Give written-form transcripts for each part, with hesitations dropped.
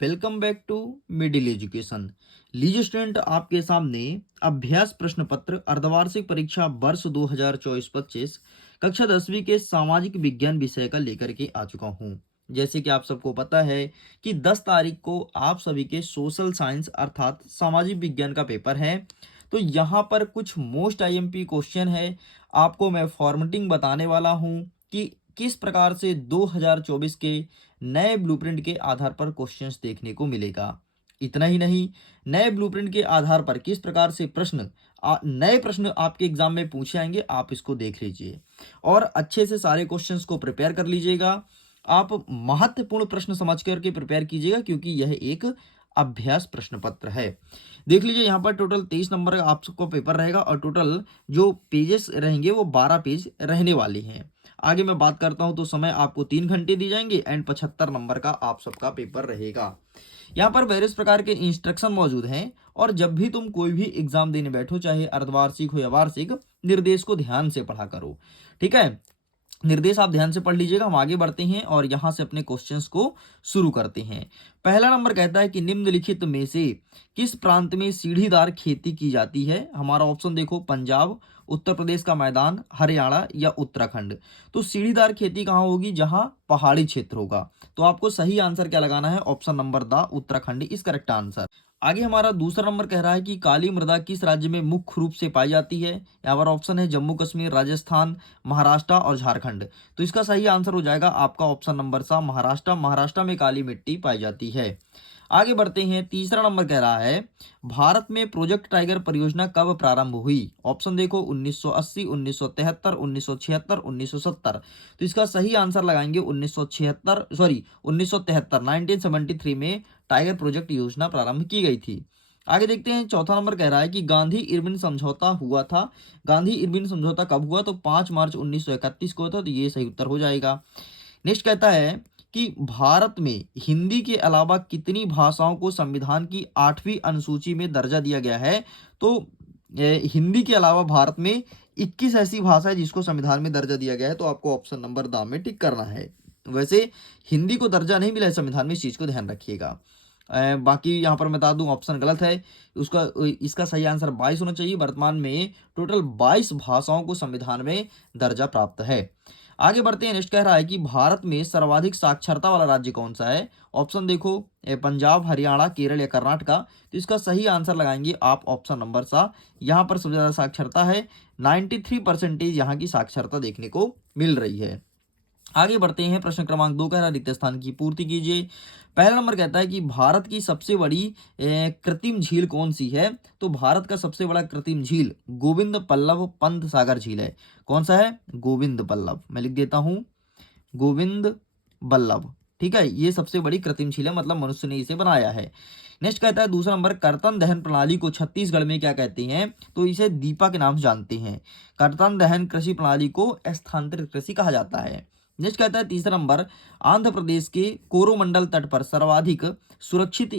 Welcome back to middle education. लीजिए student, आपके सामने अभ्यास प्रश्न पत्र अर्धवार्षिक परीक्षा वर्ष 2024-25 कक्षा 10वीं के सामाजिक विज्ञान विषय का लेकर के आ चुका हूँ। जैसे कि आप सबको पता है कि 10 तारीख को आप सभी के सोशल साइंस अर्थात सामाजिक विज्ञान का पेपर है। तो यहाँ पर कुछ मोस्ट आईएमपी क्वेश्चन है। आपको मैं फॉर्मेटिंग बताने वाला हूँ कि किस प्रकार से 2024 के नए ब्लूप्रिंट के आधार पर क्वेश्चंस देखने को मिलेगा। इतना ही नहीं, नए ब्लूप्रिंट के आधार पर किस प्रकार से नए प्रश्न आपके एग्जाम में पूछे आएंगे, आप इसको देख लीजिए और अच्छे से सारे क्वेश्चंस को प्रिपेयर कर लीजिएगा। आप महत्वपूर्ण प्रश्न समझ करके प्रिपेयर कीजिएगा क्योंकि यह एक अभ्यास प्रश्न पत्र है। देख लीजिए, यहाँ पर टोटल 23 नंबर का आप सबको पेपर रहेगा और टोटल जो पेजेस रहेंगे वो 12 पेज रहने वाले हैं। आगे मैं बात करता हूं तो समय आपको 3 घंटे दी जाएंगे एंड 75 नंबर का आप सबका पेपर रहेगा। यहाँ पर वेरियस प्रकार के इंस्ट्रक्शन मौजूद हैं और जब भी तुम कोई भी एग्जाम देने बैठो, चाहे अर्धवार्षिक हो या वार्षिक, निर्देश को ध्यान से पढ़ा करो। ठीक है, निर्देश आप ध्यान से पढ़ लीजिएगा। हम आगे बढ़ते हैं और यहाँ से अपने क्वेश्चंस को शुरू करते हैं। पहला नंबर कहता है कि निम्नलिखित में से किस प्रांत में सीढ़ीदार खेती की जाती है। हमारा ऑप्शन देखो, पंजाब, उत्तर प्रदेश का मैदान, हरियाणा या उत्तराखंड। तो सीढ़ीदार खेती कहाँ होगी? जहाँ पहाड़ी क्षेत्र होगा। तो आपको सही आंसर क्या लगाना है? Option number the Uttarakhand is correct answer. आगे हमारा दूसरा नंबर कह रहा है कि काली मृदा किस राज्य में मुख्य रूप से पाई जाती है। यहाँ पर ऑप्शन है जम्मू कश्मीर, राजस्थान, महाराष्ट्र और झारखंड। तो इसका सही आंसर हो जाएगा आपका ऑप्शन नंबर सा, महाराष्ट्र। महाराष्ट्र में काली मिट्टी पाई जाती है। आगे बढ़ते हैं, तीसरा नंबर कह रहा है भारत में प्रोजेक्ट टाइगर परियोजना कब प्रारंभ हुई। ऑप्शन देखो, 1980, 1973, 1976, 1970। तो इसका सही आंसर लगाएंगे 1973 1973 में टाइगर प्रोजेक्ट योजना प्रारंभ की गई थी। आगे देखते हैं, चौथा नंबर कह रहा है कि गांधी इरविन समझौता हुआ था। गांधी इरविन समझौता कब हुआ? तो 5 मार्च 1931 को था। तो ये सही उत्तर हो जाएगा। नेक्स्ट कहता है कि भारत में हिंदी के अलावा कितनी भाषाओं को संविधान की 8वीं अनुसूची में दर्जा दिया गया है। तो हिंदी के अलावा भारत में 21 ऐसी भाषा है जिसको संविधान में दर्जा दिया गया है। तो आपको ऑप्शन नंबर द में टिक करना है। वैसे हिंदी को दर्जा नहीं मिला है संविधान में, इस चीज को ध्यान रखिएगा। बाकी यहाँ पर मैं बता दूं ऑप्शन गलत है। उसका इसका सही आंसर 22 होना चाहिए। वर्तमान में टोटल 22 भाषाओं को संविधान में दर्जा प्राप्त है। आगे बढ़ते हैं, नेक्स्ट कह रहा है कि भारत में सर्वाधिक साक्षरता वाला राज्य कौन सा है। ऑप्शन देखो, पंजाब, हरियाणा, केरल या कर्नाटका। तो इसका सही आंसर लगाएंगे आप ऑप्शन नंबर सा। यहाँ पर सबसे ज्यादा साक्षरता है, 93% यहाँ की साक्षरता देखने को मिल रही है। आगे बढ़ते हैं, प्रश्न क्रमांक 2 कह रहा है रिक्त स्थान की पूर्ति कीजिए। पहला नंबर कहता है कि भारत की सबसे बड़ी कृत्रिम झील कौन सी है। तो भारत का सबसे बड़ा कृत्रिम झील गोविंद बल्लभ पंत सागर झील है। कौन सा है? गोविंद बल्लभ। मैं लिख देता हूं, गोविंद बल्लभ। ठीक है, ये सबसे बड़ी कृत्रिम झील है, मतलब मनुष्य ने इसे बनाया है। नेक्स्ट कहता है दूसरा नंबर, कर्तन दहन प्रणाली को छत्तीसगढ़ में क्या कहते हैं। तो इसे दीपा के नाम से जानते हैं। कर्तन दहन कृषि प्रणाली को स्थानांतरित कृषि कहा जाता है। नेक्स्ट कहता है तीसरा नंबर, आंध्र प्रदेश के कोरोमंडल तट पर सर्वाधिक सुरक्षित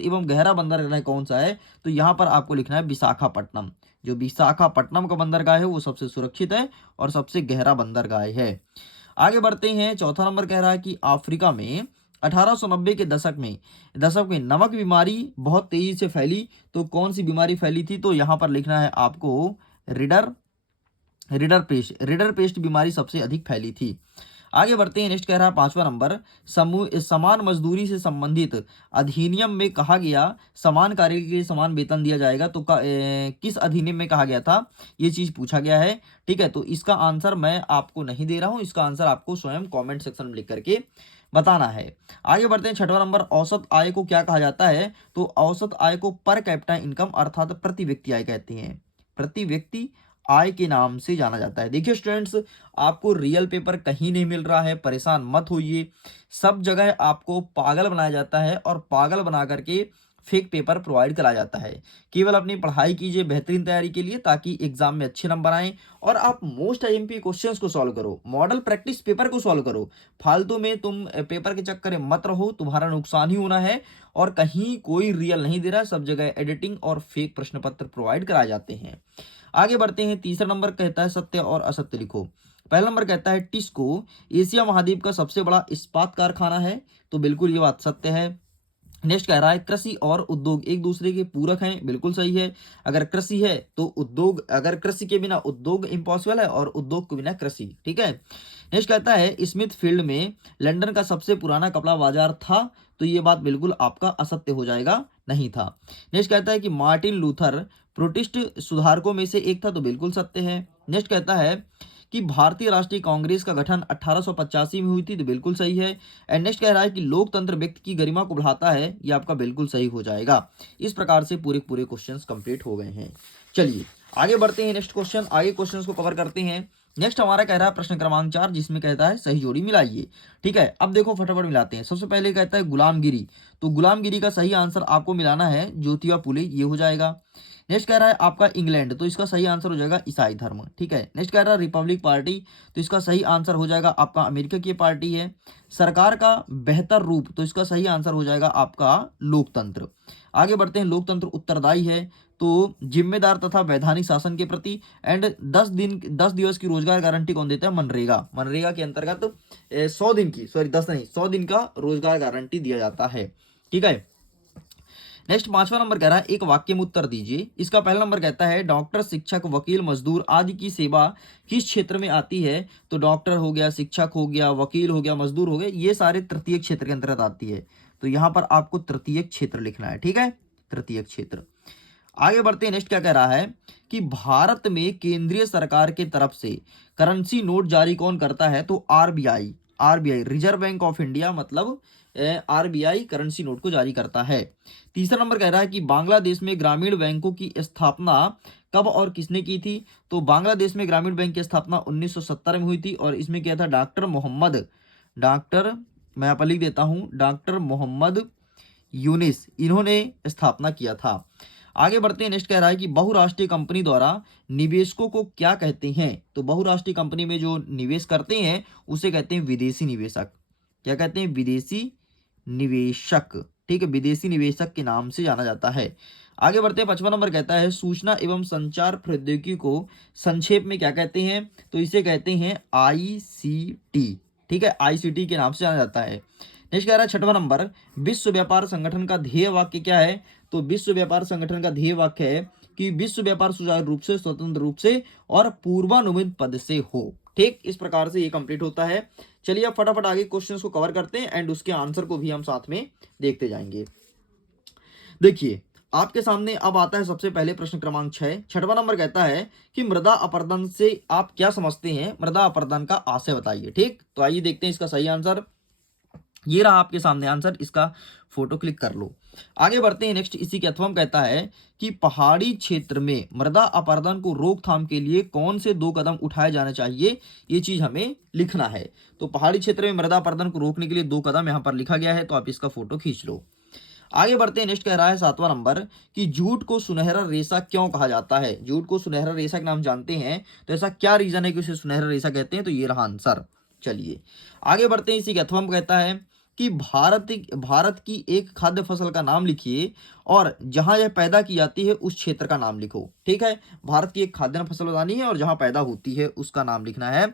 एवं गहरा बंदरगाह कौन सा है। तो यहाँ पर आपको लिखना है विशाखापट्टनम। जो विशाखापट्टनम का बंदरगाह है वो सबसे सुरक्षित है और सबसे गहरा बंदरगाह है। आगे बढ़ते हैं, चौथा नंबर कह रहा है कि अफ्रीका में 1890 के दशक में नमक बीमारी बहुत तेजी से फैली। तो कौन सी बीमारी फैली थी? तो यहाँ पर लिखना है आपको रिडर पेस्ट बीमारी सबसे अधिक फैली थी। आगे बढ़ते हैं, नेक्स्ट कह रहा है पांचवा नंबर, समान मजदूरी से संबंधित अधिनियम में कहा गया समान कार्य के लिए समान वेतन दिया जाएगा। तो किस अधिनियम में कहा गया था, ये चीज पूछा गया है। ठीक है, तो इसका आंसर मैं आपको नहीं दे रहा हूं, इसका आंसर आपको स्वयं कमेंट सेक्शन में लिख करके बताना है। आगे बढ़ते हैं, छठवां नंबर, औसत आय को क्या कहा जाता है। तो औसत आय को पर कैपिटा इनकम अर्थात प्रति व्यक्ति आय कहते हैं। प्रति व्यक्ति आय के नाम से जाना जाता है। देखिए स्टूडेंट्स, आपको रियल पेपर कहीं नहीं मिल रहा है, परेशान मत होइए। सब जगह आपको पागल बनाया जाता है और पागल बना करके फेक पेपर प्रोवाइड कराया जाता है। केवल अपनी पढ़ाई कीजिए बेहतरीन तैयारी के लिए, ताकि एग्जाम में अच्छे नंबर आए और आप मोस्ट आईएमपी क्वेश्चंस को सॉल्व करो, मॉडल प्रैक्टिस पेपर को सॉल्व करो। फालतू में तुम पेपर के चक्कर में मत रहो, तुम्हारा नुकसान ही होना है। और कहीं कोई रियल नहीं दे रहा, सब जगह एडिटिंग और फेक प्रश्न पत्र प्रोवाइड कराए जाते हैं। आगे बढ़ते हैं, तीसरा नंबर कहता है सत्य और असत्य लिखो। पहला नंबर कहता है टिस्को एशिया महाद्वीप का सबसे बड़ा इस्पात कारखाना है। तो बिल्कुल ये बात सत्य है। नेक्स्ट कह रहा है कृषि और उद्योग एक दूसरे के पूरक हैं, बिल्कुल सही है। अगर कृषि है तो उद्योग, अगर कृषि के बिना उद्योग इम्पॉसिबल है और उद्योग के बिना कृषि, ठीक है। नेक्स्ट कहता है स्मिथ फील्ड में लंदन का सबसे पुराना कपड़ा बाजार था, तो ये बात बिल्कुल आपका असत्य हो जाएगा, नहीं था। नेक्स्ट कहता है कि मार्टिन लूथर प्रोटेस्ट सुधारकों में से एक था, तो बिल्कुल सत्य है। नेक्स्ट कहता है कि भारतीय राष्ट्रीय कांग्रेस का गठन 1885 में हुई थी, तो बिल्कुल सही है। एंड नेक्स्ट कह रहा है कि लोकतंत्र व्यक्ति की गरिमा को बढ़ाता है, ये आपका बिल्कुल सही हो जाएगा। इस प्रकार से पूरे पूरे क्वेश्चंस कंप्लीट हो गए हैं। चलिए आगे बढ़ते हैं, नेक्स्ट क्वेश्चन, आगे क्वेश्चंस को कवर करते हैं। नेक्स्ट हमारा कह रहा है प्रश्न क्रमांक 4, जिसमें कहता है सही जोड़ी मिलाइए, ठीक है। अब देखो फटाफट मिलाते हैं। सबसे पहले कहता है गुलामगिरी, तो गुलामगिरी का सही आंसर आपको मिलाना है ज्योतिबा फुले, ये हो जाएगा। नेक्स्ट कह रहा है आपका इंग्लैंड, तो इसका सही आंसर हो जाएगा ईसाई धर्म, ठीक है। नेक्स्ट कह रहा है रिपब्लिक पार्टी, तो इसका सही आंसर हो जाएगा आपका अमेरिका की पार्टी है। सरकार का बेहतर रूप, तो इसका सही आंसर हो जाएगा आपका लोकतंत्र। आगे बढ़ते हैं, लोकतंत्र उत्तरदायी है, तो जिम्मेदार तथा वैधानिक शासन के प्रति। एंड 10 दिवस की रोजगार गारंटी कौन देता है? मनरेगा, मनरेगा के अंतर्गत 100 दिन की, सॉरी 10 नहीं 100 दिन का रोजगार गारंटी दिया जाता है, ठीक है। नेक्स्ट 5वां नंबर कह रहा है एक वाक्य में उत्तर दीजिए। इसका पहला नंबर कहता है डॉक्टर, शिक्षक, वकील, मजदूर आदि की सेवा किस क्षेत्र में आती है? तो डॉक्टर हो गया, शिक्षक हो गया, वकील हो गया, मजदूर हो गए, ये सारे तृतीय क्षेत्र के अंतर्गत आती है, तो यहाँ पर आपको तृतीय क्षेत्र लिखना है, ठीक है, तृतीय क्षेत्र। आगे बढ़ते हैं, नेक्स्ट क्या कह रहा है कि भारत में केंद्रीय सरकार के तरफ से करेंसी नोट जारी कौन करता है? तो RBI, RBI reserve bank of India, मतलब आरबीआई करेंसी नोट को जारी करता है। तीसरा नंबर कह रहा है कि बांग्लादेश में ग्रामीण बैंकों की स्थापना कब और किसने की थी? तो बांग्लादेश में ग्रामीण बैंक की स्थापना 1970 में हुई थी, और इसमें किया था डॉक्टर मोहम्मद, डॉक्टर, मैं यहाँ पर लिख देता हूँ, डॉक्टर मोहम्मद यूनिस, इन्होंने स्थापना किया था। आगे बढ़ते हैं, नेक्स्ट कह रहा है कि बहुराष्ट्रीय कंपनी द्वारा निवेशकों को क्या कहते हैं? तो बहुराष्ट्रीय कंपनी में जो निवेश करते हैं उसे कहते हैं विदेशी निवेशक। क्या कहते हैं? विदेशी निवेशक, ठीक है, विदेशी निवेशक के नाम से जाना जाता है। आगे बढ़ते हैं, 5वां नंबर कहता है सूचना एवं संचार प्रौद्योगिकी को संक्षेप में क्या कहते हैं? तो इसे कहते हैं आईसीटी, ठीक है, आईसीटी के नाम से जाना जाता है। नेक्स्ट कह रहा है 6वां नंबर, विश्व व्यापार संगठन का ध्येय वाक्य क्या है? तो विश्व व्यापार संगठन का ध्येय वाक्य है कि विश्व व्यापार सुचारू रूप से, स्वतंत्र रूप से और पूर्वानुमित पद से हो, ठीक। इस प्रकार से ये कंप्लीट होता है। चलिए अब फटाफट आगे क्वेश्चंस को कवर करते हैं एंड उसके आंसर को भी हम साथ में देखते जाएंगे। देखिए आपके सामने अब आता है सबसे पहले प्रश्न क्रमांक 6। 6वां नंबर कहता है कि मृदा अपरदन से आप क्या समझते हैं? मृदा अपरदन का आशय बताइए, ठीक। तो आइए देखते हैं इसका सही आंसर, ये रहा आपके सामने आंसर, इसका फोटो क्लिक कर लो। आगे बढ़ते हैं, नेक्स्ट इसी के अथवा में कहता है कि पहाड़ी क्षेत्र में मृदा अपरदन को रोकथाम के लिए कौन से 2 कदम उठाए जाने चाहिए? ये चीज हमें लिखना है। तो पहाड़ी क्षेत्र में मृदा अपरदन को रोकने के लिए 2 कदम यहाँ पर लिखा गया है, तो आप इसका फोटो खींच लो। आगे बढ़ते हैं, नेक्स्ट कह रहा है 7वां नंबर कि जूट को सुनहरा रेशा क्यों कहा जाता है? जूट को सुनहरा रेशा के नाम जानते हैं, तो ऐसा क्या रीजन है कि उसे सुनहरा रेशा कहते हैं? तो ये रहा आंसर। चलिए आगे बढ़ते हैं, इसी के अथवा में कहता है कि भारत की एक खाद्य फसल का नाम लिखिए और जहां यह पैदा की जाती है उस क्षेत्र का नाम लिखो, ठीक है। भारत की एक खाद्य फसल बतानी है और जहां पैदा होती है उसका नाम लिखना है।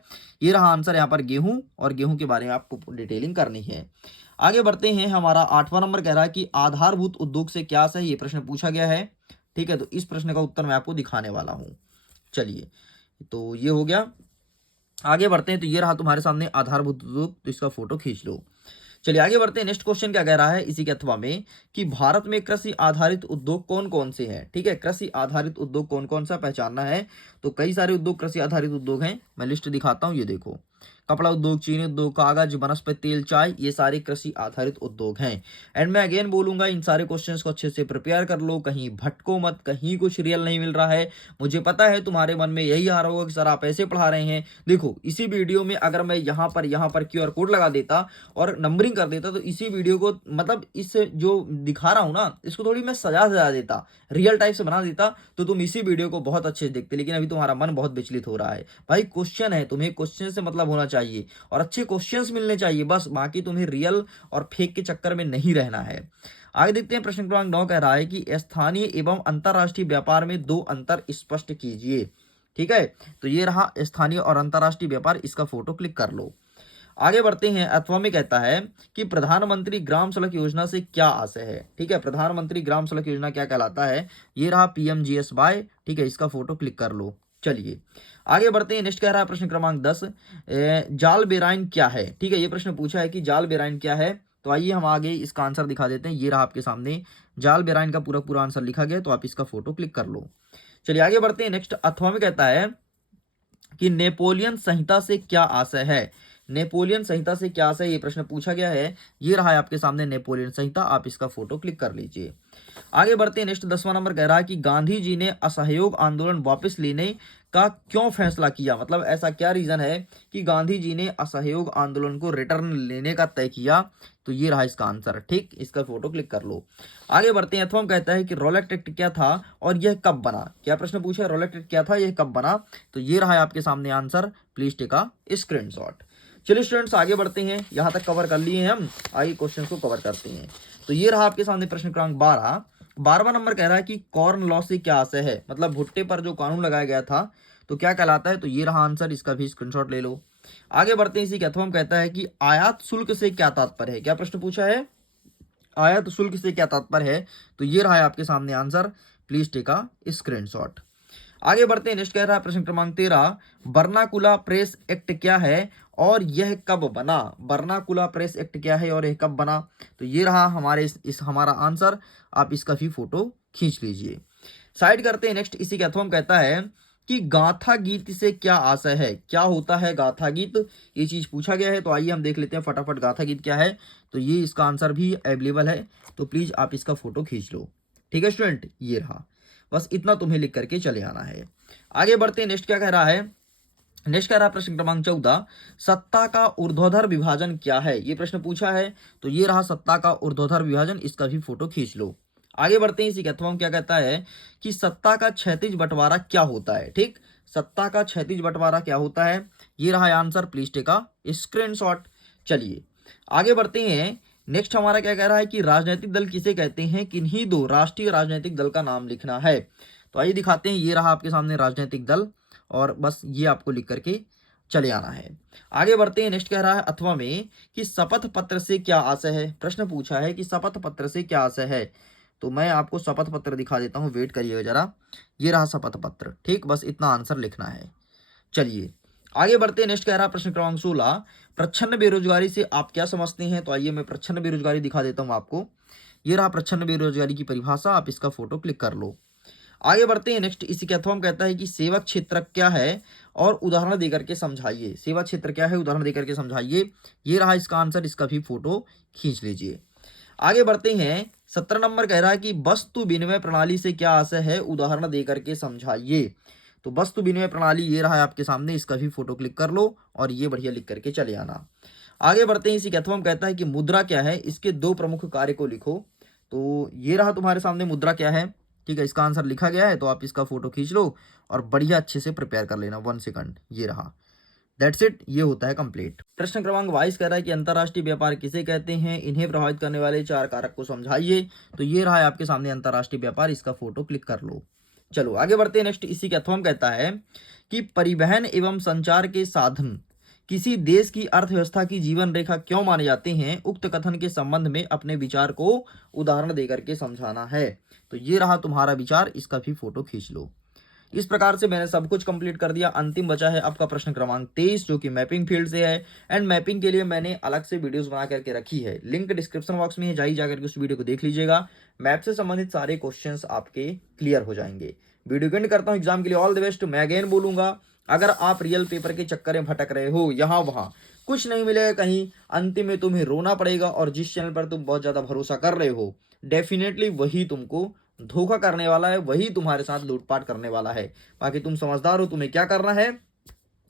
ये रहा आंसर यहाँ पर गेहूं, और गेहूं के बारे में आपको डिटेलिंग करनी है। आगे बढ़ते हैं, हमारा 8वां नंबर कह रहा है कि आधारभूत उद्योग से क्या सही? ये प्रश्न पूछा गया है, ठीक है। तो इस प्रश्न का उत्तर मैं आपको दिखाने वाला हूं। चलिए तो ये हो गया। आगे बढ़ते हैं, तो ये रहा तुम्हारे सामने आधारभूत उद्योग, तो इसका फोटो खींच लो। चलिए आगे बढ़ते हैं, नेक्स्ट क्वेश्चन क्या कह रहा है इसी के अथवा में कि भारत में कृषि आधारित उद्योग कौन कौन से हैं? ठीक है, कृषि आधारित उद्योग कौन कौन सा पहचानना है। तो कई सारे उद्योग कृषि आधारित उद्योग हैं, मैं लिस्ट दिखाता हूं। ये देखो, कपड़ा उद्योग, चीनी उद्योग, कागज, वनस्पति तेल, चाय, ये सारे कृषि आधारित उद्योग हैं। एंड मैं अगेन बोलूंगा, इन सारे क्वेश्चंस को अच्छे से प्रिपेयर कर लो, कहीं भटको मत, कहीं कुछ रियल नहीं मिल रहा है। मुझे पता है तुम्हारे मन में यही आ रहा होगा कि सर आप ऐसे पढ़ा रहे हैं। देखो इसी वीडियो में अगर मैं यहाँ पर QR कोड लगा देता और नंबरिंग कर देता, तो इसी वीडियो को, मतलब इस जो दिखा रहा हूँ ना, इसको थोड़ी मैं सजा देता, रियल टाइप से बना देता, तो तुम इसी वीडियो को बहुत अच्छे से देखते। लेकिन अभी तुम्हारा मन बहुत विचलित हो रहा है। भाई क्वेश्चन है, तुम्हें क्वेश्चन से मतलब होना चाहिए और अच्छे क्वेश्चंस मिलने चाहिए, बस। बाकी तुम्हें रियल और फेक के चक्कर में नहीं रहना है। आगे देखते हैं, प्रश्न क्रमांक 9 कह रहा है कि स्थानीय एवं अंतरराष्ट्रीय व्यापार में 2 अंतर स्पष्ट कीजिए। ठीक है, तो ये रहा स्थानीय और अंतरराष्ट्रीय व्यापार, इसका फोटो क्लिक कर लो। आगे बढ़ते हैं। अथवा में कहता है कि प्रधानमंत्री ग्राम सड़क योजना से क्या आशय है। ठीक है, प्रधानमंत्री ग्राम सड़क योजना क्या कहलाता है, ये रहा PMGSY। ठीक है, इसका फोटो क्लिक कर लो। चलिए आगे बढ़ते हैं। नेक्स्ट कह रहा है प्रश्न क्रमांक 10, जाल बेराइन क्या है। ठीक है, ये प्रश्न पूछा है कि जाल बेराइन क्या है। तो आइए हम आगे इसका आंसर दिखा देते हैं। ये रहा आपके सामने जाल बेराइन का पूरा पूरा आंसर लिखा गया, तो आप इसका फोटो क्लिक कर लो। चलिए आगे बढ़ते हैं। नेक्स्ट अथवा में कहता है कि नेपोलियन संहिता से क्या आशय है। नेपोलियन संहिता से क्या आशय, ये प्रश्न पूछा गया है। ये रहा है आपके सामने नेपोलियन संहिता, आप इसका फोटो क्लिक कर लीजिए। आगे बढ़ते हैं। नेक्स्ट 10वां नंबर कह रहा है कि गांधी जी ने असहयोग आंदोलन वापस लेने का क्यों फैसला किया। मतलब ऐसा क्या रीजन है कि गांधी जी ने असहयोग आंदोलन को रिटर्न लेने का तय किया। तो ये रहा इसका आंसर। ठीक, इसका फोटो क्लिक कर लो। आगे बढ़ते हैं। अथवा कहता है कि रॉलेट एक्ट क्या था और यह कब बना। क्या प्रश्न पूछा है, रॉलेट एक्ट क्या था, यह कब बना। तो ये रहा है आपके सामने answer, please take a screenshot. चलिए स्टूडेंट्स आगे बढ़ते हैं। यहां तक कवर कर लिए हैं हम, आगे क्वेश्चन को कवर करते हैं। तो ये रहा आपके सामने प्रश्न क्रमांक 12। 12वां नंबर कह रहा है कि कॉर्न लॉ से क्या आशय है। मतलब भुट्टे पर जो कानून लगाया गया था तो क्या कहलाता है। तो ये रहा आंसर, इसका भी स्क्रीनशॉट ले लो। आगे बढ़ते हैं। इसी के अथवा में कहता है कि आयात शुल्क से क्या तात्पर्य है। क्या प्रश्न पूछा है, आयात शुल्क से क्या तात्पर्य है। तो ये रहा है आपके सामने answer, please take a screenshot. आगे बढ़ते हैं। नेक्स्ट कह रहा है प्रश्न क्रमांक 13, बर्नाकुला प्रेस एक्ट क्या है और यह कब बना। बर्नाकुला प्रेस एक्ट क्या है और यह कब बना। तो ये रहा हमारे इस हमारा आंसर, आप इसका भी फोटो खींच लीजिए। साइड करते हैं। नेक्स्ट इसी के अथवा में कहता है कि गाथा गीत से क्या आशय है। क्या होता है गाथा गीत, ये चीज पूछा गया है। तो आइए हम देख लेते हैं फटाफट गाथा गीत क्या है। तो ये इसका आंसर भी अवेलेबल है, तो प्लीज आप इसका फोटो खींच लो। ठीक है स्टूडेंट, ये रहा, बस इतना तुम्हें लिख करके चले आना है। आगे बढ़ते हैं। नेक्स्ट क्या कह रहा है, नेक्स्ट कह रहा है प्रश्न क्रमांक 14, सत्ता का ऊर्ध्वाधर विभाजन क्या है। ये प्रश्न पूछा है। तो ये रहा सत्ता का ऊर्ध्वाधर विभाजन, इसका भी फोटो खींच लो। आगे बढ़ते हैं। इसी के अथवा में क्या कहता है कि सत्ता का क्षैतिज बंटवारा क्या होता है। ठीक, सत्ता का क्षैतिज बंटवारा क्या होता है। ये रहा answer, please take a screenshot. चलिए आगे बढ़ते हैं। नेक्स्ट हमारा क्या कह रहा है कि राजनीतिक दल किसे कहते हैं, किन्हीं दो राष्ट्रीय राजनीतिक दल का नाम लिखना है। तो आइए दिखाते हैं। ये रहा आपके सामने राजनीतिक दल, और बस ये आपको लिख करके चले आना है। आगे बढ़ते हैं। नेक्स्ट कह रहा है अथवा में कि शपथ पत्र से क्या आशय है। प्रश्न पूछा है कि शपथ पत्र से क्या आशय है। तो मैं आपको शपथ पत्र दिखा देता हूं, वेट करिएगा जरा। ये रहा शपथ पत्र। ठीक, बस इतना आंसर लिखना है। चलिए आगे बढ़ते हैं। नेक्स्ट कह रहा है प्रश्न क्रमांक 16, प्रच्छन्न बेरोजगारी से आप क्या समझते हैं। तो आइए मैं प्रच्छन्न बेरोजगारी दिखा देता हूं आपको। ये रहा प्रच्छन्न बेरोजगारी की परिभाषा, आप इसका फोटो क्लिक कर लो। आगे बढ़ते हैं। नेक्स्ट इसी के अथवा में कहता है कि सेवक क्षेत्र क्या है और उदाहरण देकर के समझाइए। सेवा क्षेत्र क्या है, उदाहरण देकर के समझाइए। ये रहा इसका आंसर, इसका भी फोटो खींच लीजिए। आगे बढ़ते हैं। 17 नंबर कह रहा है कि वस्तु विनिमय प्रणाली से क्या आशय है, उदाहरण देकर के समझाइए। तो वस्तु विनिमय प्रणाली ये रहा है आपके सामने, इसका भी फोटो क्लिक कर लो और ये बढ़िया लिख करके चले आना। आगे बढ़ते हैं। इसी के अथवा में कहता है कि मुद्रा क्या है, इसके दो प्रमुख कार्य को लिखो। तो ये रहा तुम्हारे सामने मुद्रा क्या है। ठीक है, इसका आंसर लिखा गया है, तो आप इसका फोटो खींच लो और बढ़िया अच्छे से प्रिपेयर कर लेना। 1 सेकंड, ये रहा, दैट्स इट, ये होता है कंप्लीट। प्रश्न क्रमांक 22 कह रहा है कि अंतर्राष्ट्रीय व्यापार किसे कहते हैं, इन्हें प्रभावित करने वाले 4 कारक को समझाइए। तो ये रहा है आपके सामने अंतर्राष्ट्रीय व्यापार, इसका फोटो क्लिक कर लो। चलो आगे बढ़ते हैं। नेक्स्ट इसी के अथवा में कहता है कि परिवहन एवं संचार के साधन किसी देश की अर्थव्यवस्था की जीवन रेखा क्यों माने जाते हैं, उक्त कथन के संबंध में अपने विचार को उदाहरण देकर के समझाना है। तो ये रहा तुम्हारा विचार, इसका भी फोटो खींच लो। इस प्रकार से मैंने सब कुछ कंप्लीट कर दिया। अंतिम बचा है आपका प्रश्न क्रमांक 23, जो कि मैपिंग फील्ड से है। एंड मैपिंग के लिए मैंने अलग से वीडियोस बना करके रखी है, लिंक डिस्क्रिप्शन बॉक्स में है, जाइए जाकर के उस वीडियो को देख लीजिएगा। मैप से संबंधित सारे क्वेश्चंस आपके क्लियर हो जाएंगे। वीडियो को एंड करता हूँ। एग्जाम के लिए ऑल द बेस्ट। मैं अगेन बोलूंगा, अगर आप रियल पेपर के चक्कर में भटक रहे हो, यहाँ वहाँ कुछ नहीं मिलेगा कहीं, अंतिम में तुम्हें रोना पड़ेगा, और जिस चैनल पर तुम बहुत ज्यादा भरोसा कर रहे हो डेफिनेटली वही तुमको धोखा करने वाला है, वही तुम्हारे साथ लूटपाट करने वाला है। बाकी तुम समझदार हो, तुम्हें क्या करना है,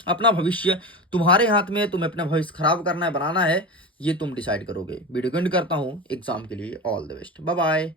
अपना भविष्य तुम्हारे हाथ में है, तुम्हें अपना भविष्य खराब करना है बनाना है, ये तुम डिसाइड करोगे। वीडियो को एंड करता हूं। एग्जाम के लिए all the best, bye bye.